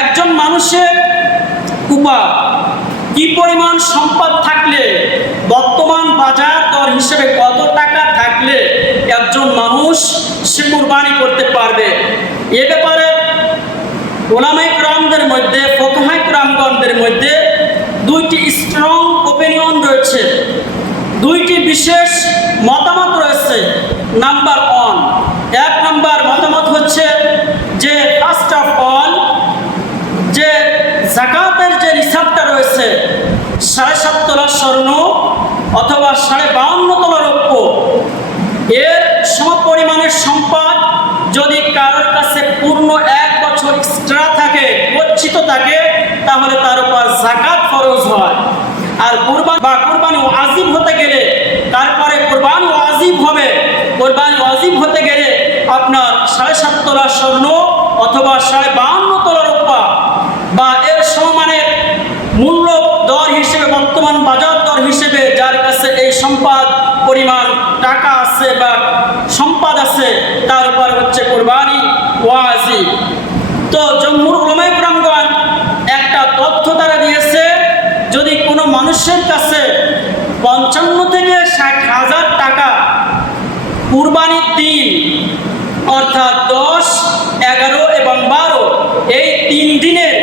একজন মানুষের উপা কি পরিমাণ সম্পদ থাকলে, বর্তমান বাজার দর হিসেবে কত টাকা থাকলে একজন মানুষ সে কুরবানি করতে পারবে? এ ব্যাপারে ওলামাই ক্রামদের মধ্যে ফোকাহাই ক্রামগণদের মধ্যে দুইটি স্ট্রং ওপিনিয়ন রয়েছে। দুইটি বিশেষ মতামত রয়েছে। নাম্বার ওয়ান এক নাম্বার মতামত হচ্ছে যে ফার্স্ট অফ অল যে জাকাতের যে নিসাবটা রয়েছে সাড়ে সাত তোলা স্বর্ণ অথবা সাড়ে বাউন্ন তোলা রৌপ্য এর সমপরিমাণের সম্পদ যদি কারোর কাছে পূর্ণ এক বছর এক্সট্রা থাকে গচ্ছিত থাকে, তাহলে তার উপর জাকাত ফরজ হয়। আর কোরবান বা কোরবানি ওয়াজিব হতে গেলে তারপরে কোরবানি ওয়াজিব হবে। কোরবানি ওয়াজিব হতে গেলে আপনার সাড়ে সাত তোলা স্বর্ণ অথবা সাড়ে বাহান্ন তোলা রূপা বা এর সমানের মূল্য বর্তমান বাজার দর হিসেবে যার কাছে এই সম্পদ, পরিমাণ, টাকা আছে বা সম্পদ আছে, তার উপর হচ্ছে কোরবানি ওয়াজি। তো জম্মুর উলমাই প্রাঙ্গন একটা তথ্য তারা দিয়েছে, যদি কোনো মানুষের কাছে পঞ্চান্ন থেকে ষাট হাজার টাকা কুরবানির দিন, অর্থাৎ দশ, এগারো এবং বারো, এই তিন দিনের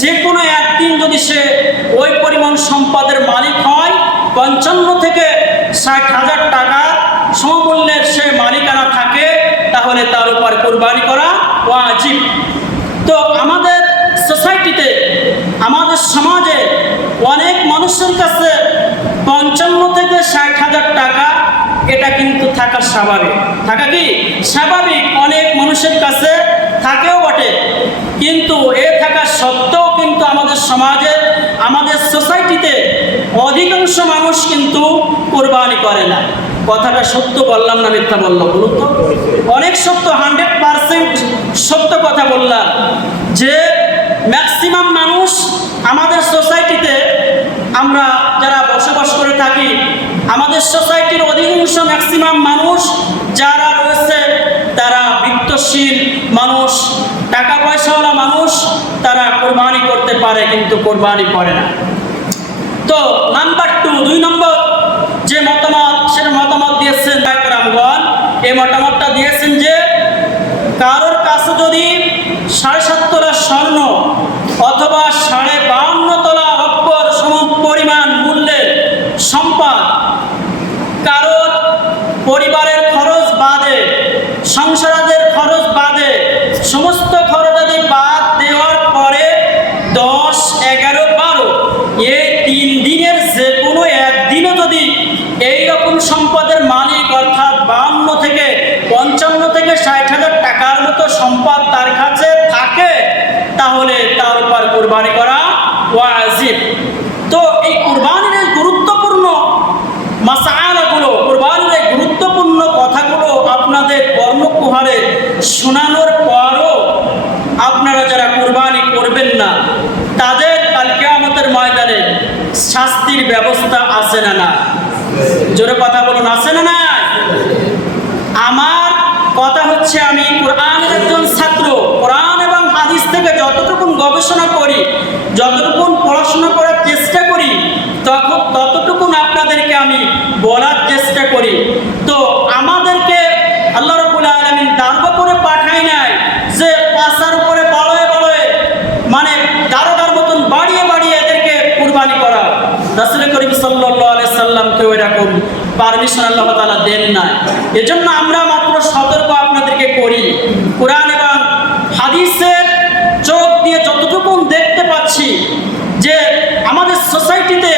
যে কোনো একদিন যদি সে ওই সম্পদের মালিক হয়, পঞ্চান্ন থেকে ষাট হাজার টাকা সমমূল্যের সে মালিকানা থাকে, তাহলে তার উপর কোরবানি করা ওয়াজিব। তো আমাদের সোসাইটিতে, আমাদের সমাজে অনেক মানুষের কাছে পঞ্চান্ন থেকে ষাট হাজার টাকা, এটা কিন্তু থাকা স্বাভাবিক। থাকা কি? স্বাভাবিক। অনেক মানুষের কাছে থাকেও বটে। কিন্তু এ থাকা সত্ত্বেও কিন্তু আমাদের সমাজে আমাদের সোসাইটিতে অধিকাংশ মানুষ কিন্তু কোরবানি করে না। কথাটা সত্য বললাম না মিথ্যা বললাম, বলুন তো? অনেক সত্য, হান্ড্রেড পারসেন্ট সত্য কথা বললাম যে ম্যাক্সিমাম মানুষ আমাদের সোসাইটিতে আমরা যারা বসবাস করে থাকি, আমাদের সোসাইটির অধিকাংশ ম্যাক্সিমাম মানুষ যারা রয়েছে, তারা বৃত্তশীল মানুষ টাকা পয়সাওয়ালা মানুষ তারা কোরবানি করতে পারে কিন্তু কোরবানি করে না। তো নাম্বার টু দুই নম্বর যে মতামত, সেটা মতামত দিয়েছেন রামগণ এই মতামতটা দিয়েছেন যে, কারোর কাছে যদি সাড়ে সাত তোলা স্বর্ণ অথবা সাড়ে বাউন্ন তোলা রব্বর সম পরিমাণ মূল্যের সম্পদ কারোর পরিবারের খরচ বাদে, সংসারাদের খরচ বাদে, সমস্ত খরচাদি বাদ দেওয়ার পরে দশ এগারো বারো এই তিন দিনের যে কোনো একদিনও যদি এই রকম সম্পদের মালিক অর্থাৎ বান্ন থেকে পঞ্চান্ন থেকে ষাট হাজার টাকার মতো সম্পদ তার কাছে থাকে, তাহলে তার উপর কোরবানি করা ওয়াজিব। তো এই কোরবানির এই গুরুত্বপূর্ণ মাসালাগুলো, কোরবানির এই গুরুত্বপূর্ণ কথাগুলো আপনাদের কর্মকুহারে শোনানোর পরও আপনারা যারা কোরবানি করবেন না, তাদের কালকে আমাদের ময়দানে শাস্তির ব্যবস্থা আছে না না জোরে কথা বলুন, আছে না না আমার কথা হচ্ছে আমি কোরআনের গবেষণা করি যতটুকু পড়াশোনা করার চেষ্টা করি তখন ততটুকু আপনাদেরকে আমি বলার চেষ্টা করি। তো আমাদেরকে আল্লাহ রবুল আলমিন দার্গ করে পাঠাই নাই যে পাশার উপরে বলয়ে বলয়ে মানে দারোগার মতন বাড়িয়ে বাড়িয়ে এদেরকে কুরবানি করা। রাসুল করিম সাল্লাহ সাল্লামকে ওই রকম পারমিশন আল্লাহ তালা দেন না এজন্য আমরা মাত্র সতর্ক আপনাদেরকে করি। কোরআন এবং হাদিসের পাচ্ছি যে আমাদের সোসাইটিতে,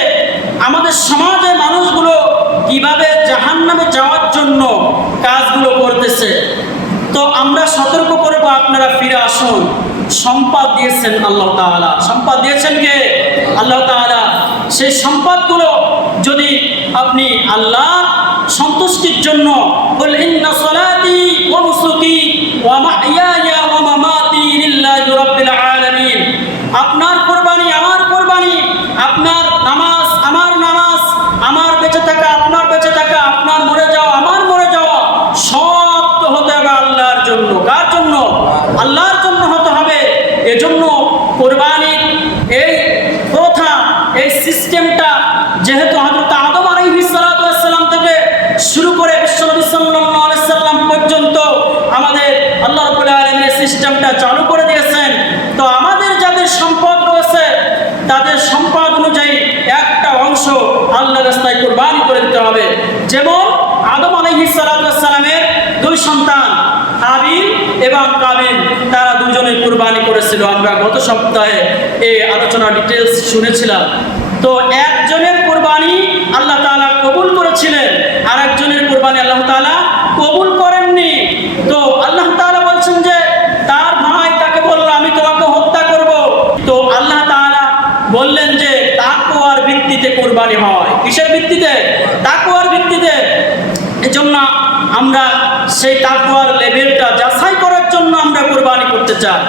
আমাদের সমাজে মানুষগুলো কীভাবে জাহান্নামে যাওয়ার জন্য কাজগুলো করতেছে। তো আমরা সতর্ক করব আপনারা ফিরে আসুন। সম্পদ দিয়েছেন আল্লাহ তাআলা। সম্পদ দিয়েছেন কে? আল্লাহ তাআলা। সেই সম্পদগুলো যদি আপনি আল্লাহ সন্তুষ্টির জন্য বল না সলাতি ওয়া নুসুকি ওয়া মাহইয়ায়া ওয়া মামাতি লিল্লাহি রাব্বিল আলামিন আপনার কোরবানি আমার কোরবানি আপনার নামাজ আমার নামাজ আমার বেঁচে থাকা আপনার বেঁচে থাকা আপনার মরে যাওয়া আমার মরে যাওয়া সব তো হতে হবে আল্লাহর জন্য কার জন্য আল্লাহর জন্য হতে হবে এজন্য কোরবানির এই প্রথা এই সিস্টেমটা যেহেতু হযরত আদম আলাইহিস সালাতু ওয়াস সালাম থেকে শুরু করে বিশ্বনবী সাল্লাল্লাহু আলাইহি সাল্লাম পর্যন্ত আমাদের আল্লাহ রাব্বুল আলামিন এই সিস্টেমটা চালু করে দিয়েছেন। তো আমাদের যাদের সম্পদ রয়েছে, তাদের সম্পদ অনুযায়ী একটা অংশ আল্লাহ রাস্তায় কোরবানি করে দিতে হবে। যেমন আদম ওয়াস সালামের দুই সন্তান হাবিল এবং কাবিল, তারা দুজনে কুরবানি করেছিল। আমরা গত সপ্তাহে এই আলোচনা ডিটেলস শুনেছিলাম। তো একজনের কোরবানি আল্লাহ তাআলা কবুল করেছিলেন আর একজনের কোরবানি আল্লাহ তাআলা কবুল করেননি তো আল্লাহ তাআলা বলছেন যে তার ভাই তাকে বলল আমি তোমাকে হত্যা করব তো আল্লাহ তাআলা বললেন যে তাকওয়ার ভিত্তিতে কোরবানি হয়। কিসের ভিত্তিতে? তাকুয়ার ভিত্তিতে। এজন্য আমরা সেই তাকুয়ার লেভেলটা যাচাই করার জন্য আমরা কোরবানি করতে চাই।